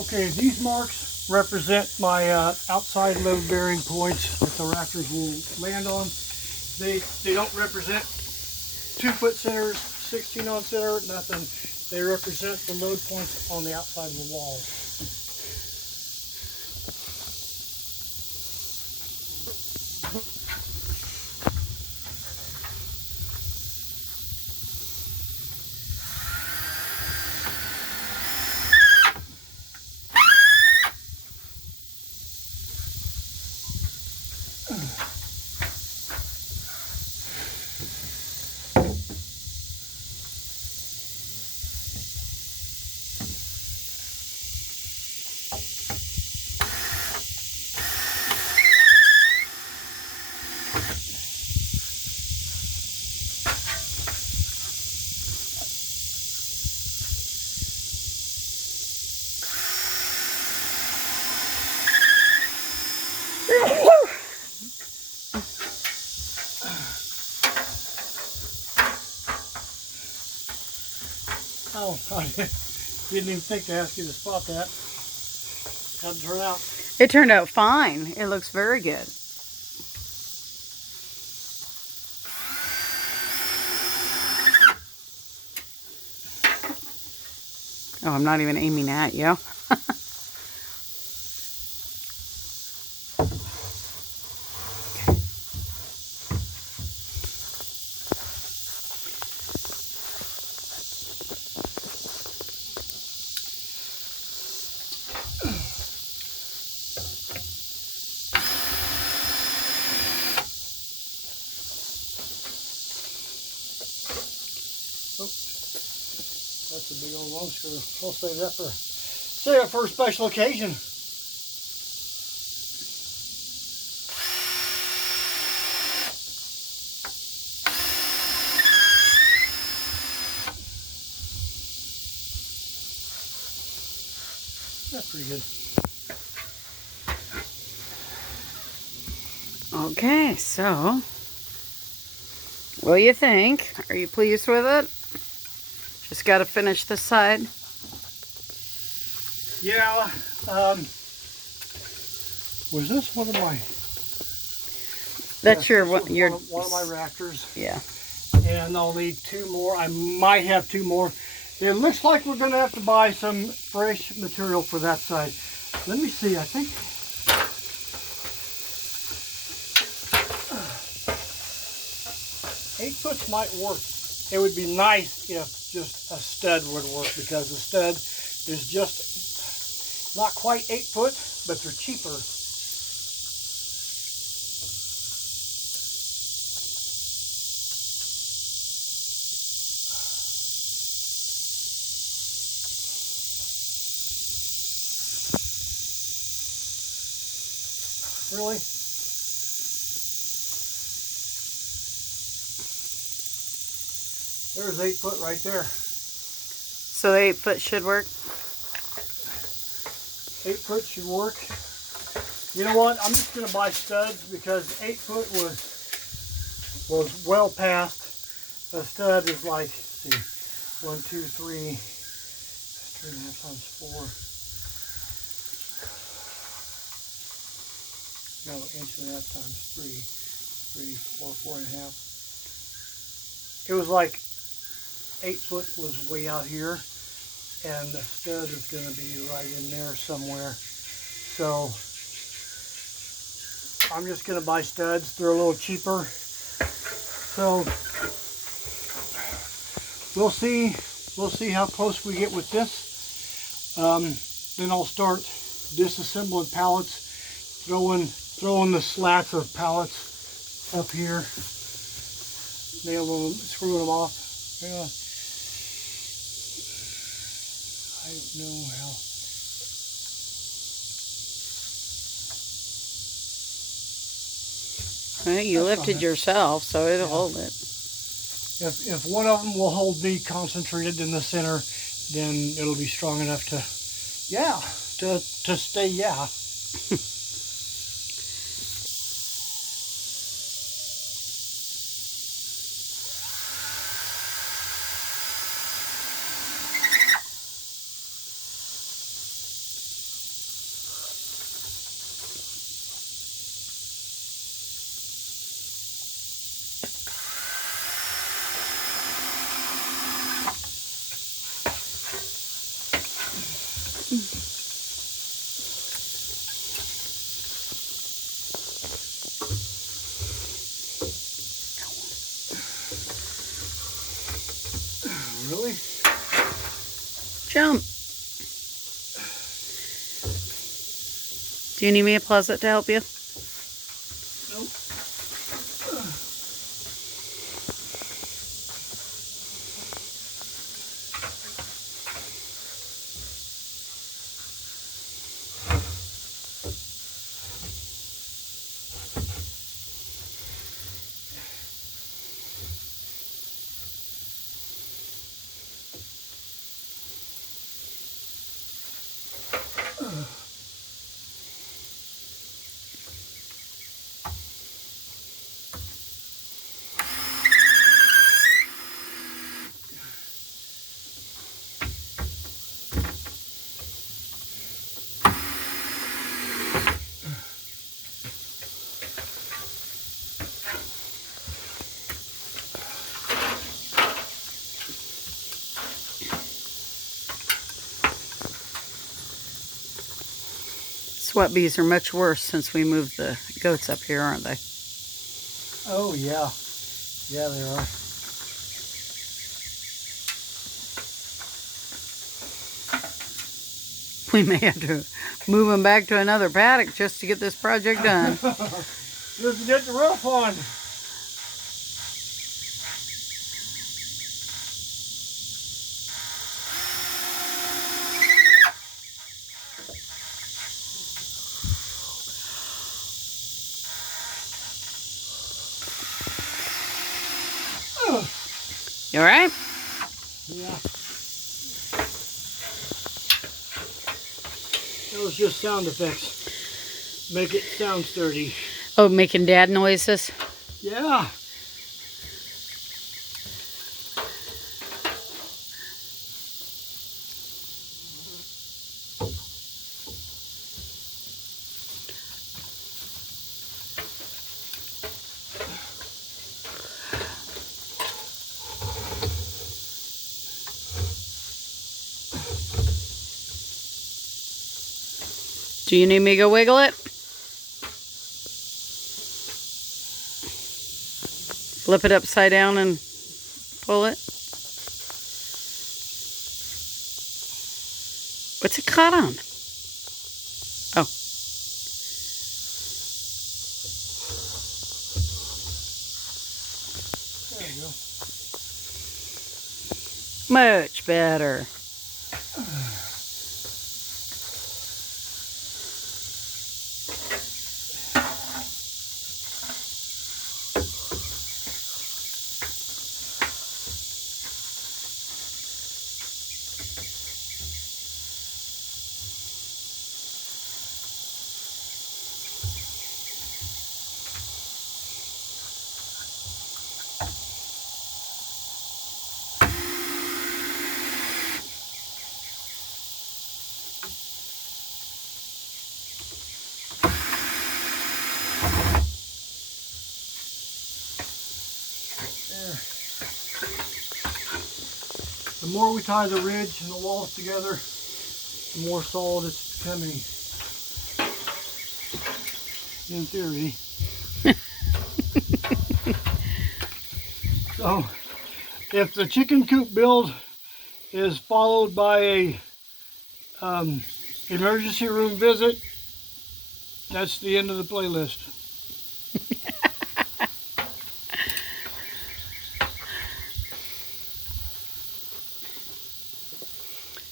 Okay, these marks represent my outside load bearing points that the rafters will land on. They don't represent 2-foot centers, 16 on center, nothing. They represent the load points on the outside of the walls. Oh, I didn't even think to ask you to spot that. How'd it turn out? It turned out fine. It looks very good. Oh, I'm not even aiming at you. That's a big old long screw. I'll save it for a special occasion. That's pretty good. Okay, so what do you think? Are you pleased with it? Just got to finish this side. Yeah. Was this one of my? That's yes, one of my rafters. Yeah. And I'll need 2 more. I might have 2 more. It looks like we're going to have to buy some fresh material for that side. Let me see. I think 8-foot might work. It would be nice if just a stud would work, because the stud is just not quite 8-foot, but they're cheaper. Really? There's 8-foot right there. So the 8-foot should work? 8-foot should work. You know what? I'm just going to buy studs, because 8-foot was well past. A stud is like, let's see, 1, 2, 3, 3.5 times 4. No, 1.5 times 3, 3, 4, 4.5. It was like 8-foot was way out here, and the stud is going to be right in there somewhere. So I'm just going to buy studs. They're a little cheaper. So we'll see how close we get with this. Then I'll start disassembling pallets, throwing the slats of pallets up here, nailing them, screwing them off. Yeah. I don't know how. Well, you lifted yourself, so it'll hold it. If one of them will hold me concentrated in the center, then it'll be strong enough to stay. Really? Jump. Do you need me a closet to help you? Nope. Sweat bees are much worse since we moved the goats up here, aren't they? Oh, yeah. Yeah, they are. We may have to move them back to another paddock just to get this project done. Just get the roof on. You alright? Yeah. Those just sound effects. Make it sound sturdy. Oh, making dad noises? Yeah. Do you need me to go wiggle it? Flip it upside down and pull it? What's it caught on? Oh. There you go. Much better. The more we tie the ridge and the walls together, the more solid it's becoming. In theory. So, if the chicken coop build is followed by a emergency room visit, that's the end of the playlist.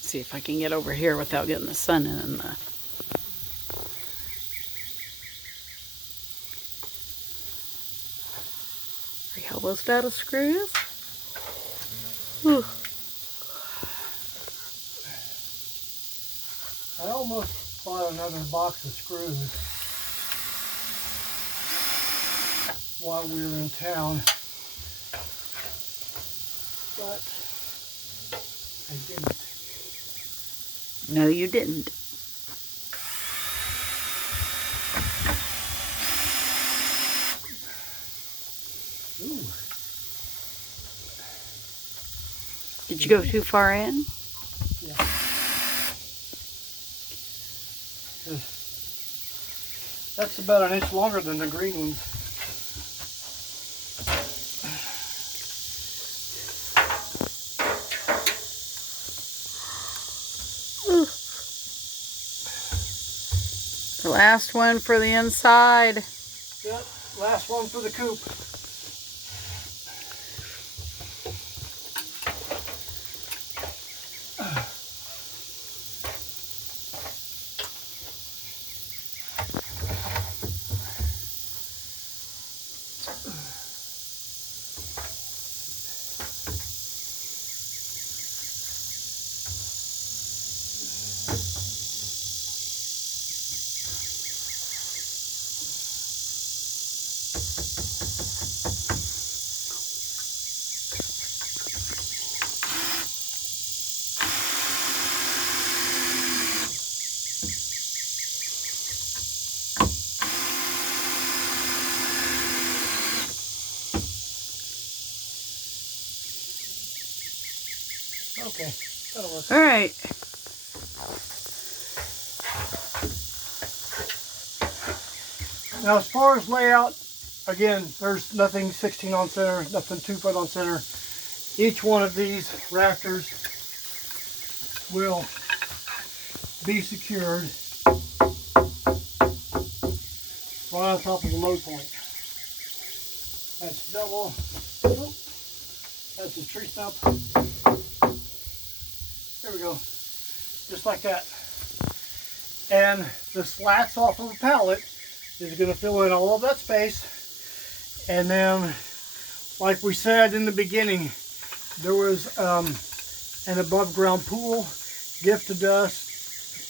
See if I can get over here without getting the sun in. Are you almost out of screws? Whew. I almost bought another box of screws while we were in town, but I didn't. No, you didn't. Ooh. Did you go too far in? Yeah. That's about an inch longer than the green ones. The last one for the inside. Yep, last one for the coop. Okay, that'll work. All right. Now as far as layout, again, there's nothing 16 on center, nothing 2 foot on center. Each one of these rafters will be secured right on top of the load point. That's double, that's a tree stump. There we go, just like that. And the slats off of the pallet is going to fill in all of that space. And then, like we said in the beginning, there was an above ground pool gifted to us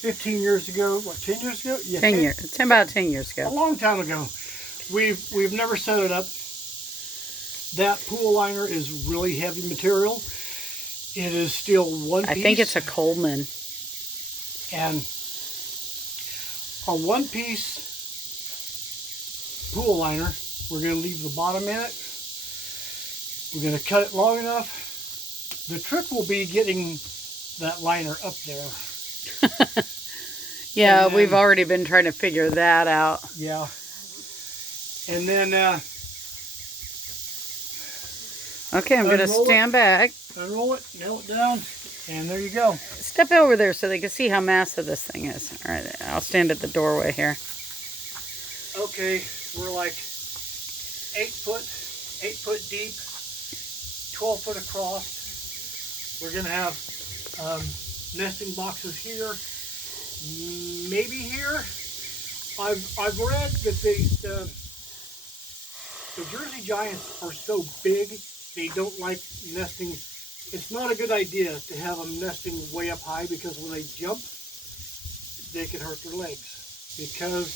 15 years ago. What, 10 years ago? Yeah, 10 years. It's about 10 years ago. A long time ago. We've never set it up. That pool liner is really heavy material. It is still one piece. I think it's a Coleman. And a one piece pool liner, we're going to leave the bottom in it. We're going to cut it long enough. The trick will be getting that liner up there. Yeah, we've already been trying to figure that out. Yeah. And then okay, I'm going to stand back. Unroll it, nail it down, and there you go. Step over there so they can see how massive this thing is. All right, I'll stand at the doorway here. Okay, we're like 8 foot deep, 12 foot across. We're gonna have nesting boxes here, maybe here. I've read that the Jersey Giants are so big they don't like nesting. It's not a good idea to have them nesting way up high, because when they jump, they can hurt their legs, because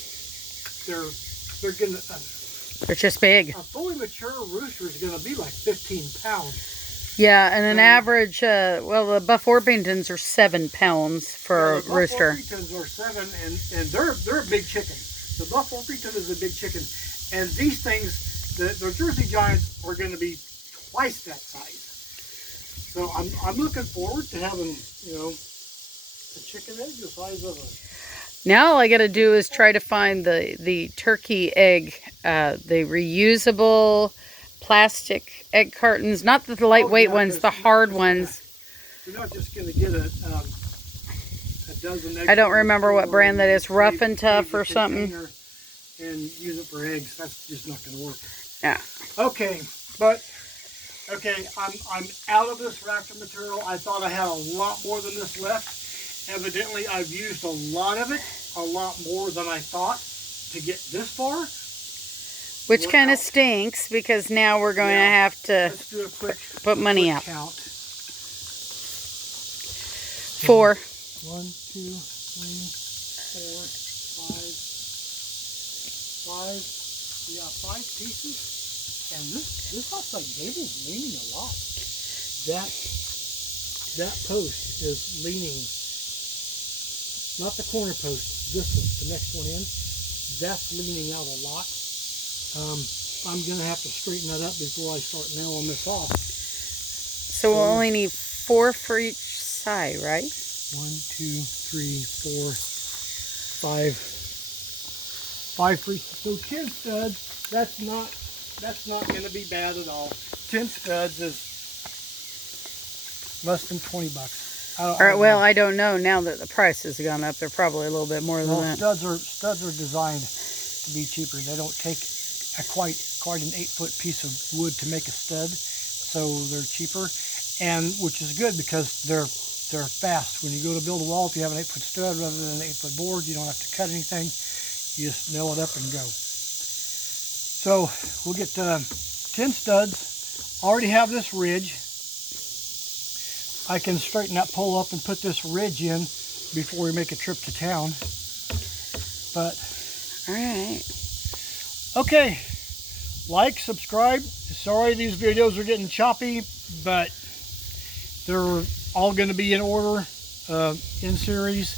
they're gonna. They're just big. A fully mature rooster is gonna be like 15 pounds. Yeah, and an average, well, the Buff Orpingtons are 7 pounds for a rooster. The Buff Orpingtons are 7, and they're a big chicken. The Buff Orpington is a big chicken, and these things, the Jersey Giants, are going to be twice that size. So I'm looking forward to having, you know, a chicken egg the size of a... Now all I got to do is try to find the turkey egg, the reusable plastic egg cartons, not the lightweight ones, the hard ones. You're not just going to get a dozen eggs. I don't remember what brand that is, Rough and Tough or something. And use it for eggs. That's just not going to work. Yeah. Okay, but okay, I'm out of this rafter material. I thought I had a lot more than this left. Evidently, I've used a lot of it, a lot more than I thought, to get this far. Which kind of stinks, because now we're going to have to Let's do a quick put money out. Count. 4. 1, 2, 3, 4, 5. Yeah, 5 pieces. And this outside gable is leaning a lot. That post is leaning. Not the corner post. This one, the next one in. That's leaning out a lot. I'm gonna have to straighten that up before I start nailing this off. So we'll only need 4 for each side, right? 1, 2, 3, 4, 5 free. So 10 studs, that's not going to be bad at all. 10 studs is less than $20. All right, well, I don't know. Now that the price has gone up, they're probably a little bit more than that. Studs are designed to be cheaper. They don't take quite an 8-foot piece of wood to make a stud, so they're cheaper, and which is good because they're fast. When you go to build a wall, if you have an 8-foot stud rather than an 8-foot board, you don't have to cut anything. You just nail it up and go. So we'll get 10 studs. Already have this ridge. I can straighten that pole up and put this ridge in before we make a trip to town. But all right. Okay. Like, subscribe. Sorry these videos are getting choppy, but they're all going to be in order, in series.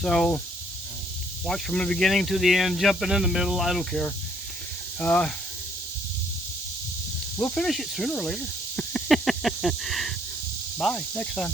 So watch from the beginning to the end, jumping in the middle, I don't care. We'll finish it sooner or later. Bye, next time.